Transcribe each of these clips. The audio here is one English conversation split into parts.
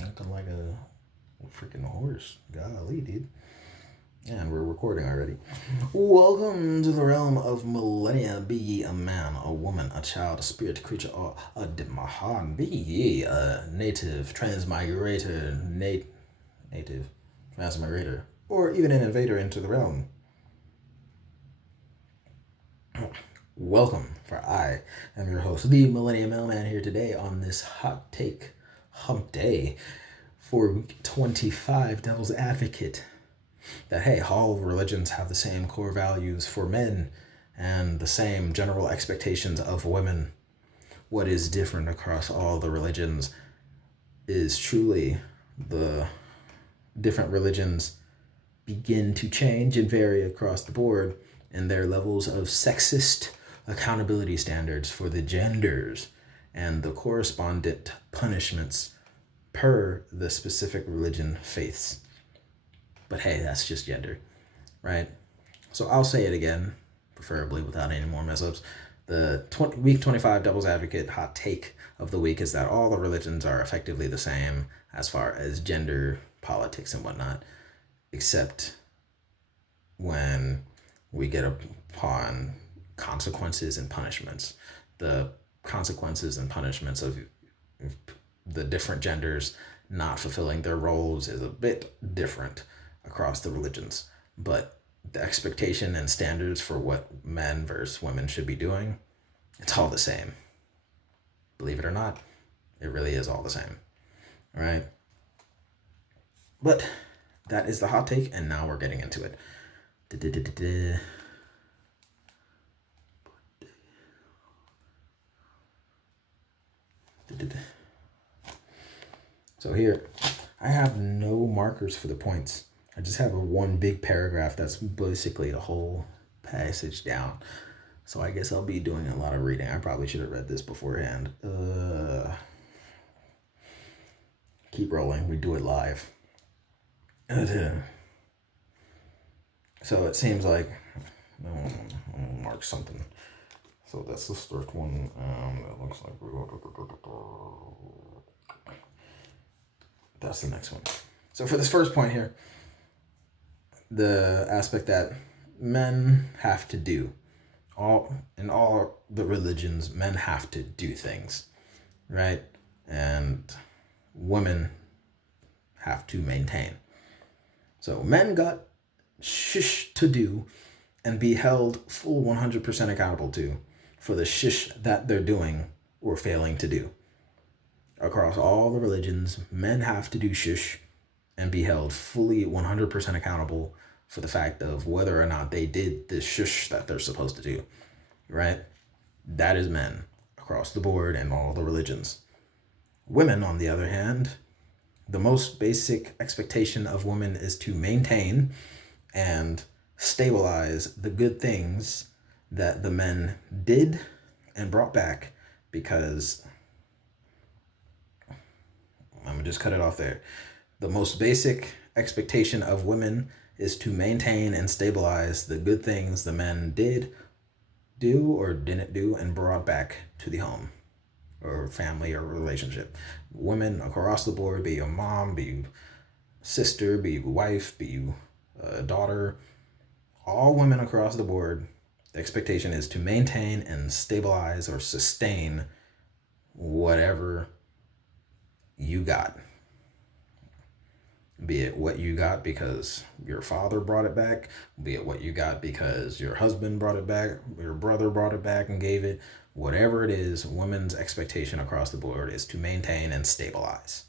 Acting like a freaking horse. Golly, dude. And we're recording already. Welcome to the realm of Millenia. Be ye a man, a woman, a child, a spirit creature, or a Dimahan. Be ye a native, transmigrator, native, transmigrator, or even an invader into the realm. Welcome, for I am your host, the Millennium Mailman, here today on this hot take hump day for week 25, Devil's Advocate. That, hey, all religions have the same core values for men and the same general expectations of women. What is different across all the religions is truly the different religions begin to change and vary across the board in their levels of sexist accountability standards for the genders and the correspondent punishments per the specific religion faiths. But hey, that's just gender, right? So I'll say it again, preferably without any more mess ups. The week 25 Devil's Advocate hot take of the week is that all the religions are effectively the same as far as gender politics and whatnot, except when we get upon consequences and punishments. The consequences and punishments of the different genders not fulfilling their roles is a bit different across the religions, but the expectation and standards for what men versus women should be doing, it's all the same. Believe it or not, it really is all the same. All right. But that is the hot take, and now we're getting into it. So here, I have no markers for the points. I just have one big paragraph that's basically the whole passage down. So I guess I'll be doing a lot of reading. I probably should have read this beforehand. Keep rolling. We do it live. So it seems like I'll mark something. So that's the first one. That looks like that's the next one. So for this first point here, the aspect that men have to do, in all the religions, men have to do things, right? And women have to maintain. So men got shish to do and be held full 100% accountable to for the shish that they're doing or failing to do. Across all the religions, men have to do shish and be held fully 100% accountable for the fact of whether or not they did the shish that they're supposed to do, right? That is men across the board and all the religions. Women, on the other hand, the most basic expectation of women is to maintain and stabilize the good things that the men did and brought back, because I'm gonna just cut it off there. The most basic expectation of women is to maintain and stabilize the good things the men did do or didn't do and brought back to the home or family or relationship. Women across the board, be you a mom, be you sister, be you a wife, be you a daughter, all women across the board, the expectation is to maintain and stabilize or sustain whatever you got. Be it what you got because your father brought it back, be it what you got because your husband brought it back, your brother brought it back and gave it, whatever it is, women's expectation across the board is to maintain and stabilize.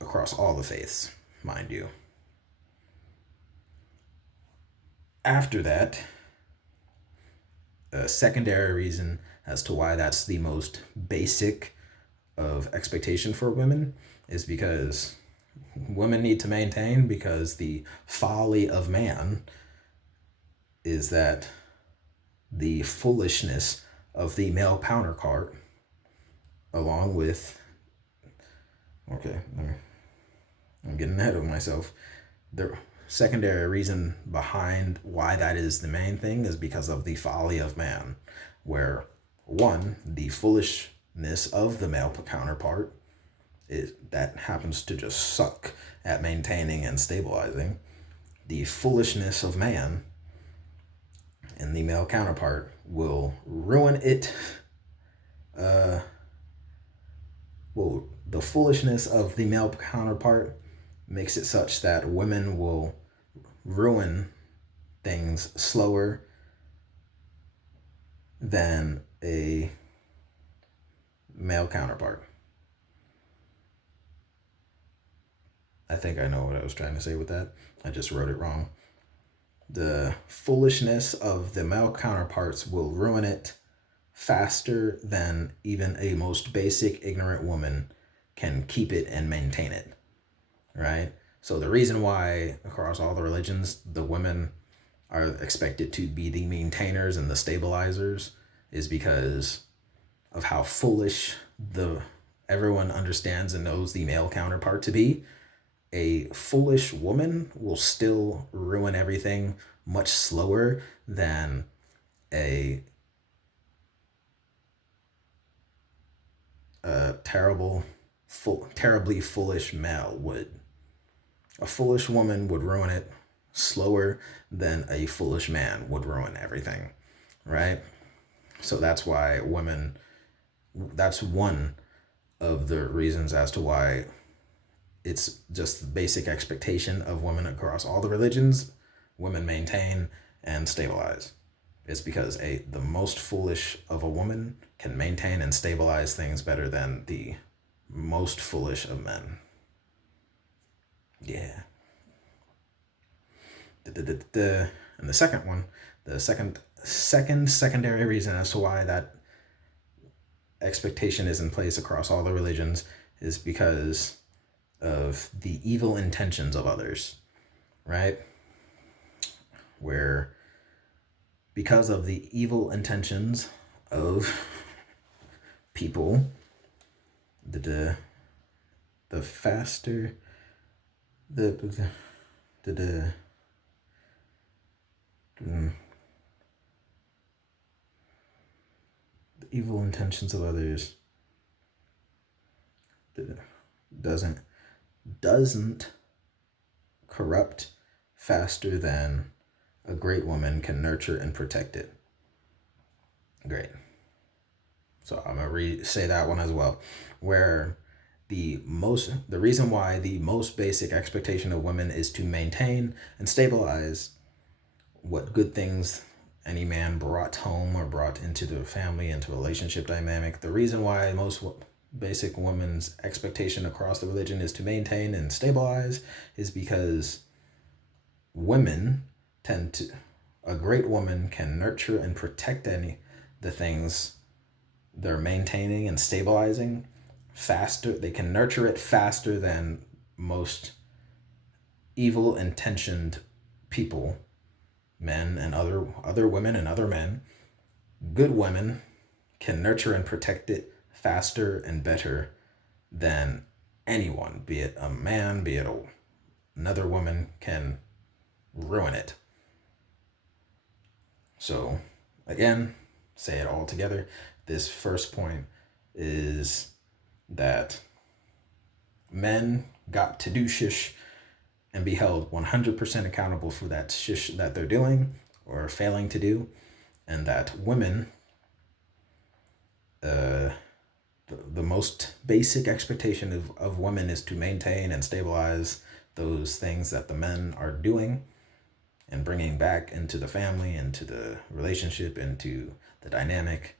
Across all the faiths, mind you. After that, a secondary reason as to why that's the most basic of expectation for women is because women need to maintain, because the folly of man is that the foolishness of the male counterpart, along with, I'm getting ahead of myself. The secondary reason behind why that is the main thing is because of the folly of man, where one, the foolishness of the male counterpart that happens to just suck at maintaining and stabilizing, the foolishness of man and the male counterpart will ruin it. The foolishness of the male counterpart makes it such that women will ruin things slower than a male counterpart. I think I know what I was trying to say with that. I just wrote it wrong. The foolishness of the male counterparts will ruin it faster than even a most basic ignorant woman can keep it and maintain it, right? So the reason why across all the religions the women are expected to be the maintainers and the stabilizers is because of how foolish everyone understands and knows the male counterpart to be. A foolish woman will still ruin everything much slower than a terribly foolish male would. A foolish woman would ruin it slower than a foolish man would ruin everything, right? So that's why that's one of the reasons as to why it's just the basic expectation of women across all the religions. Women maintain and stabilize. It's because the most foolish of a woman can maintain and stabilize things better than the most foolish of men. Yeah. And the second one, the secondary reason as to why that expectation is in place across all the religions is because of the evil intentions of others, right? Where because of the evil intentions of people, the faster the evil intentions of others doesn't corrupt faster than a great woman can nurture and protect it. Great. So I'm gonna say that one as well, where the reason why the most basic expectation of women is to maintain and stabilize what good things any man brought home or brought into the family, into a relationship dynamic. The reason why most basic woman's expectation across the religion is to maintain and stabilize is because a great woman can nurture and protect the things they're maintaining and stabilizing faster. They can nurture it faster than most evil intentioned people, men and other women and other men. Good women can nurture and protect it faster and better than anyone, be it a man, be it another woman, can ruin it. So again, say it all together. This first point is that men got to do shish and be held 100% accountable for that shish that they're doing or failing to do, and that women, the most basic expectation of women is to maintain and stabilize those things that the men are doing and bringing back into the family, into the relationship, into the dynamic,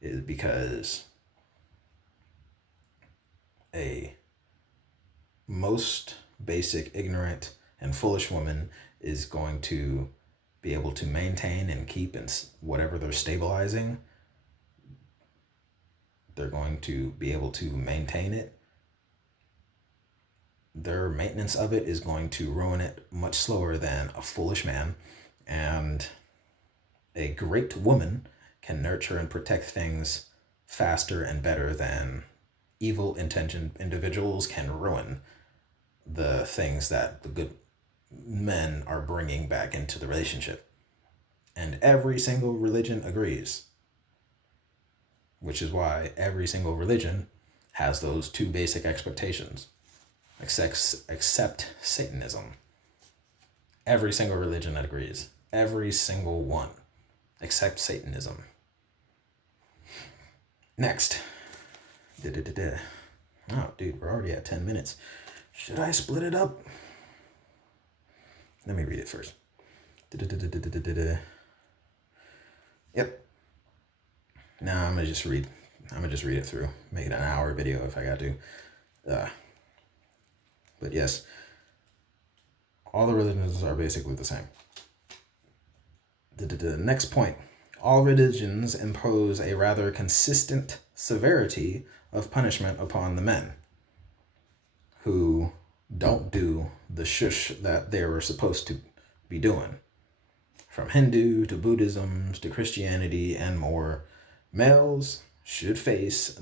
is because a most basic, ignorant, and foolish woman is going to be able to maintain and keep whatever they're stabilizing. They're going to be able to maintain it. Their maintenance of it is going to ruin it much slower than a foolish man. And a great woman can nurture and protect things faster and better than evil intentioned individuals can ruin the things that the good men are bringing back into the relationship. And every single religion agrees, which is why every single religion has those two basic expectations. Except Satanism. Every single religion agrees. Every single one. Except Satanism. Next. Oh, dude, we're already at 10 minutes. Should I split it up? Let me read it first. Yep. Now I'm gonna just read it through. Make it an hour video if I got to. But yes, all the religions are basically the same. The next point. All religions impose a rather consistent severity of punishment upon the men who don't do the shush that they were supposed to be doing. From Hindu to Buddhism to Christianity and more, males should face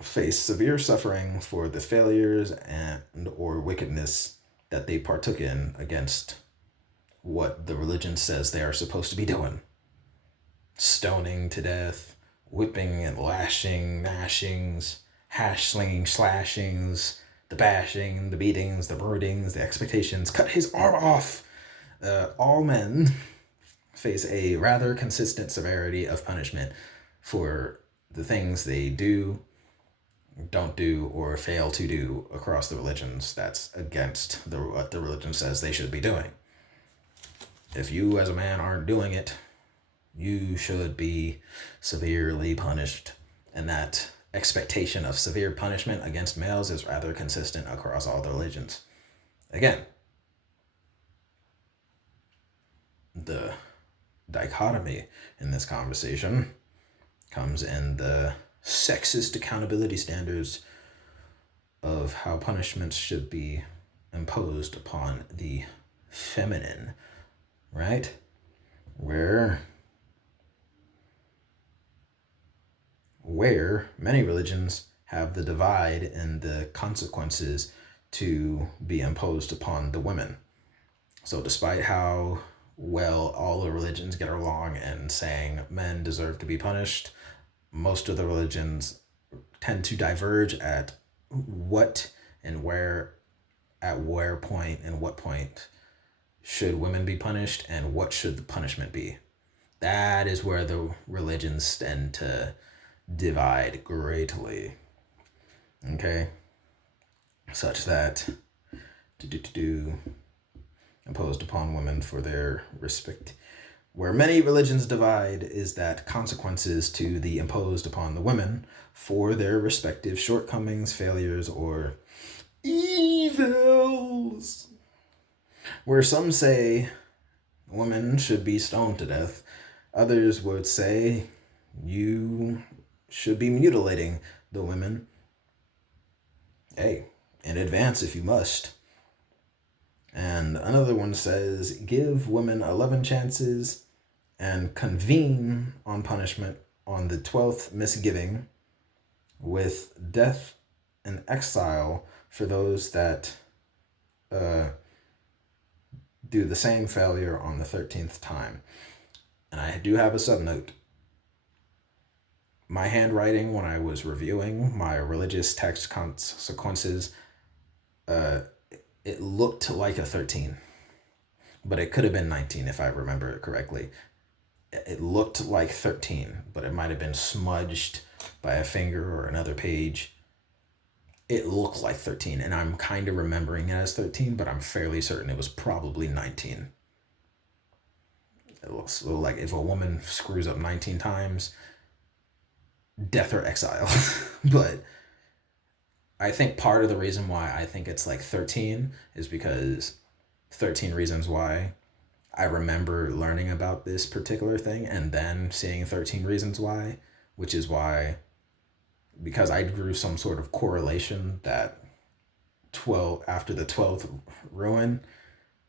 severe suffering for the failures and or wickedness that they partook in against what the religion says they are supposed to be doing. Stoning to death, whipping and lashing, gnashings, hash slinging, slashings, the bashing, the beatings, the broodings, the expectations, cut his arm off. All men face a rather consistent severity of punishment for the things they do, don't do, or fail to do across the religions that's against what the religion says they should be doing. If you as a man aren't doing it, you should be severely punished. And that expectation of severe punishment against males is rather consistent across all the religions. Again, the dichotomy in this conversation comes in the sexist accountability standards of how punishments should be imposed upon the feminine, right? Where many religions have the divide in the consequences to be imposed upon the women. So despite how well all the religions get along and saying men deserve to be punished, most of the religions tend to diverge at what point should women be punished and what should the punishment be. That is where the religions tend to divide greatly. Okay? Such that imposed upon women for their respect. Where many religions divide is that consequences to the imposed upon the women for their respective shortcomings, failures, or evils. Where some say women should be stoned to death, others would say you should be mutilating the women. Hey, in advance if you must. And another one says, give women 11 chances and convene on punishment on the 12th misgiving with death and exile for those that do the same failure on the 13th time. And I do have a subnote. My handwriting when I was reviewing my religious text consequences, it looked like a 13, but it could have been 19 if I remember it correctly. It looked like 13, but it might have been smudged by a finger or another page. It looked like 13, and I'm kind of remembering it as 13, but I'm fairly certain it was probably 19. It looks like if a woman screws up 19 times, death or exile. But I think part of the reason why I think it's like 13 is because 13 Reasons Why, I remember learning about this particular thing and then seeing 13 Reasons Why, which is why, because I drew some sort of correlation that after the 12th ruin,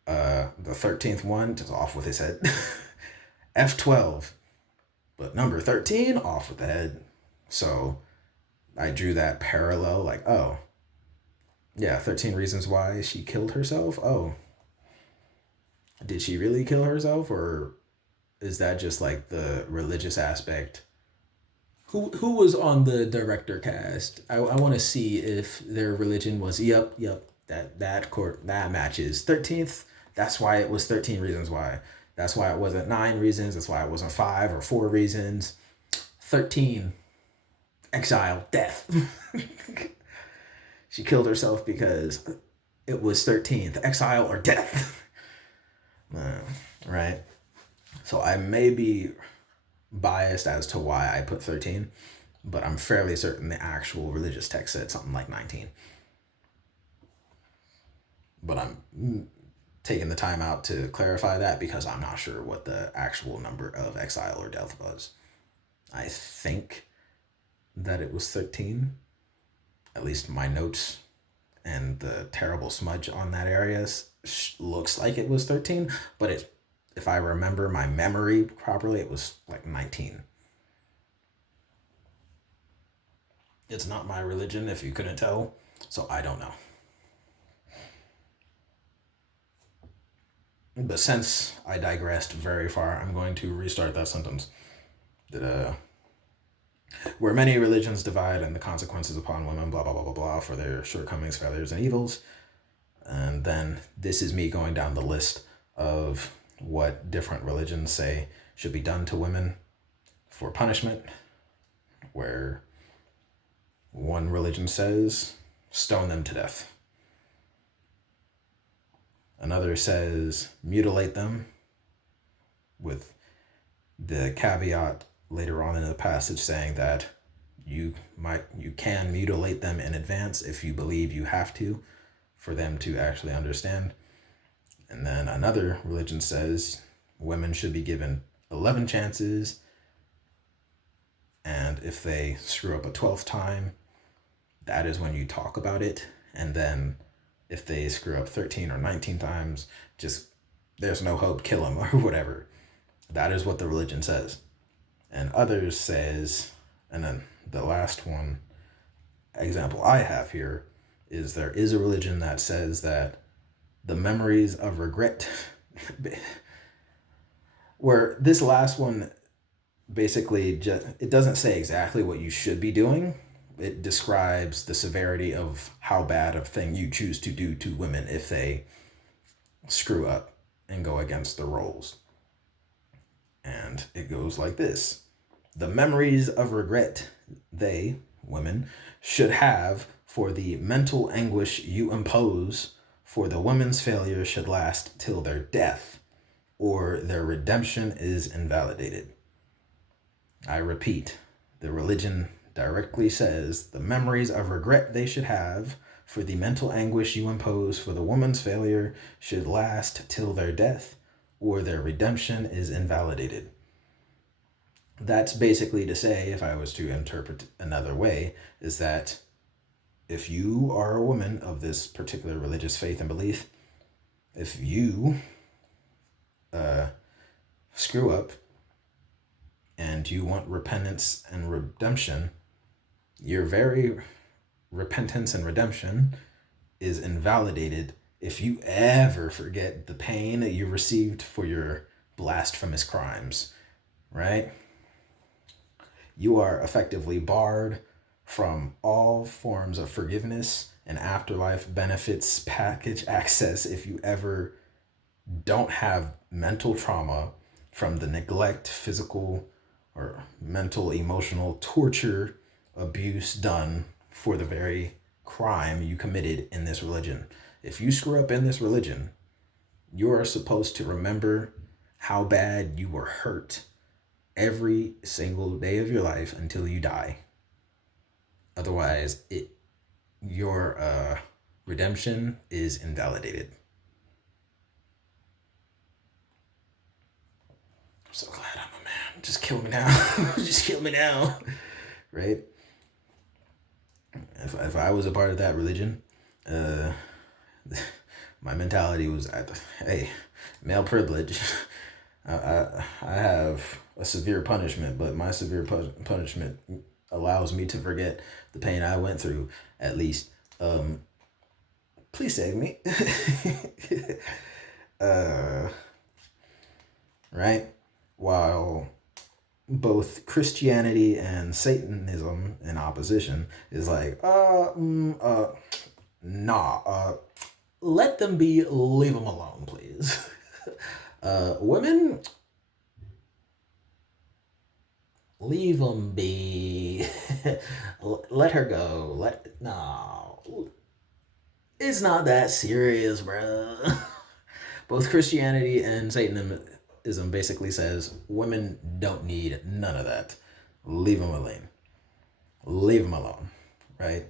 the 13th one just off with his head. F12, but number 13 off with the head. So I drew that parallel, like, oh, yeah, 13 Reasons Why she killed herself. Oh, did she really kill herself, or is that just like the religious aspect? who was on the director cast? I want to see if their religion was yep that matches 13th. That's why it was 13 reasons why. That's why it wasn't 9 reasons. That's why it wasn't 5 or 4 reasons. 13, exile, death. She killed herself because it was 13th, exile or death. Right? So I may be biased as to why I put 13, but I'm fairly certain the actual religious text said something like 19. But I'm taking the time out to clarify that because I'm not sure what the actual number of exile or death was. I think that it was 13. At least my notes and the terrible smudge on that area looks like it was 13, but if I remember my memory properly, it was like 19. It's not my religion, if you couldn't tell, so I don't know. But since I digressed very far, I'm going to restart that sentence. Where many religions divide and the consequences upon women, blah, blah, blah, blah, blah, for their shortcomings, failures, and evils. And then this is me going down the list of what different religions say should be done to women for punishment, where one religion says stone them to death. Another says mutilate them, with the caveat later on in the passage saying that you can mutilate them in advance if you believe you have to, for them to actually understand. And then another religion says women should be given 11 chances, and if they screw up a 12th time, that is when you talk about it. And then if they screw up 13 or 19 times, just there's no hope, kill them or whatever. That is what the religion says. And others says, and then the last one example I have here is there is a religion that says that the memories of regret, where this last one basically just, it doesn't say exactly what you should be doing. It describes the severity of how bad a thing you choose to do to women if they screw up and go against the roles. And it goes like this. The memories of regret they, women, should have for the mental anguish you impose for the women's failure should last till their death, or their redemption is invalidated. I repeat, the religion directly says the memories of regret they should have for the mental anguish you impose for the woman's failure should last till their death, or their redemption is invalidated. That's basically to say, if I was to interpret another way, is that if you are a woman of this particular religious faith and belief, if you screw up and you want repentance and redemption, your very repentance and redemption is invalidated if you ever forget the pain that you received for your blasphemous crimes, right? You are effectively barred from all forms of forgiveness and afterlife benefits package access if you ever don't have mental trauma from the neglect, physical or mental, emotional torture, abuse done for the very crime you committed in this religion. If you screw up in this religion, you are supposed to remember how bad you were hurt every single day of your life until you die. Otherwise, your redemption is invalidated. I'm so glad I'm a man. Just kill me now. Just kill me now. Right? If I was a part of that religion, my mentality was, hey, male privilege. I have a severe punishment, but my severe punishment allows me to forget the pain I went through, at least. Please save me. Right? While both Christianity and Satanism in opposition is like, nah, let them be, leave them alone, please. Women, leave them be. Let her go. No. It's not that serious, bro. Both Christianity and Satanism basically says women don't need none of that. Leave them alone. Leave them alone, right?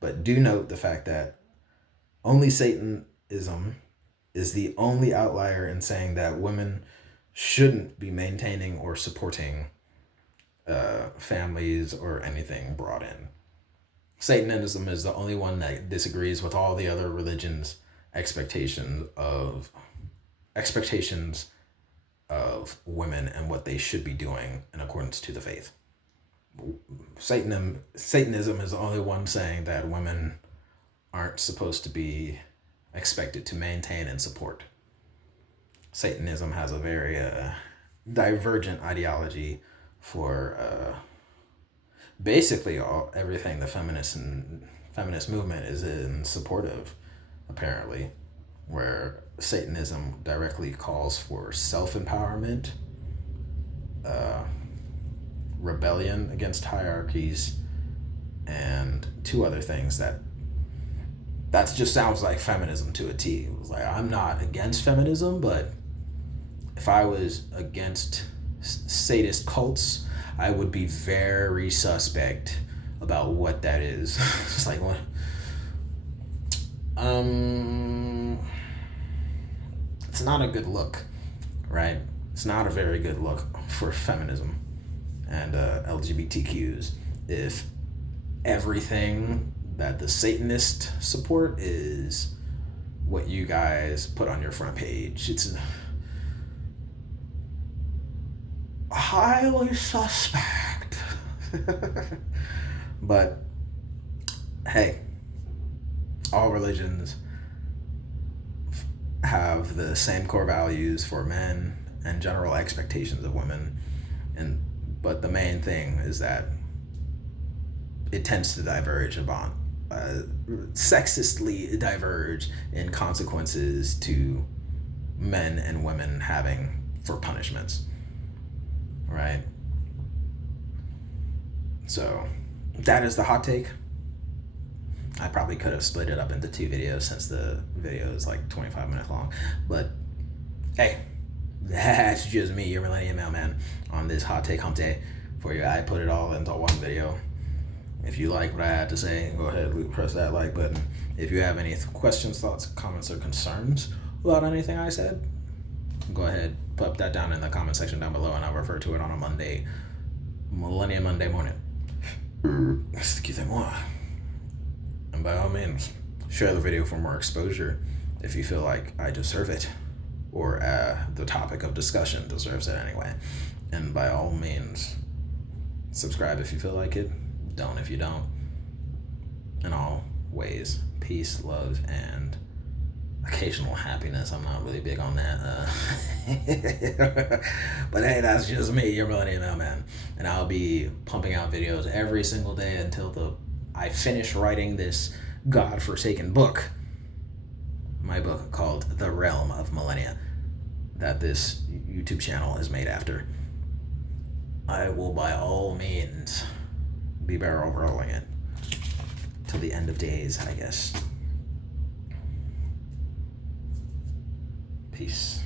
But do note the fact that only Satanism is the only outlier in saying that women shouldn't be maintaining or supporting families or anything brought in. Satanism is the only one that disagrees with all the other religions' expectations of women and what they should be doing in accordance to the faith. Satanism is the only one saying that women aren't supposed to be expected to maintain and support. Satanism has a very divergent ideology for basically everything the feminist movement is in support of, apparently, where Satanism directly calls for self-empowerment, rebellion against hierarchies, and two other things that just sounds like feminism to a T. It was like, I'm not against feminism, but if I was against sadist cults, I would be very suspect about what that is. It's like, what? It's not a good look, right? It's not a very good look for feminism and LGBTQs if everything that the Satanists support is what you guys put on your front page. It's highly suspect. But hey, all religions have the same core values for men and general expectations of women, but the main thing is that it tends to diverge about sexistly diverge in consequences to men and women having for punishments, right? So that is the hot take. I probably could have split it up into 2 videos since the video is like 25 minutes long, but hey, that's just me, your Millenia mailman, on this hot take hump day for you. I put it all into one video. If you like what I had to say, go ahead, press that like button. If you have any questions, thoughts, comments, or concerns about anything I said, go ahead, put that down in the comment section down below, and I'll refer to it on a Monday, Millenia Monday morning. Excusez-moi. And by all means, share the video for more exposure if you feel like I deserve it, or the topic of discussion deserves it anyway. And by all means, subscribe if you feel like it. Don't if you don't. In all ways, peace, love, and occasional happiness. I'm not really big on that. But hey, that's just me, your Millenia mailman. And I'll be pumping out videos every single day until I finish writing this godforsaken book. My book called The Realm of Millenia, that this YouTube channel is made after. I will by all means be barrel rolling it till the end of days, I guess. Peace.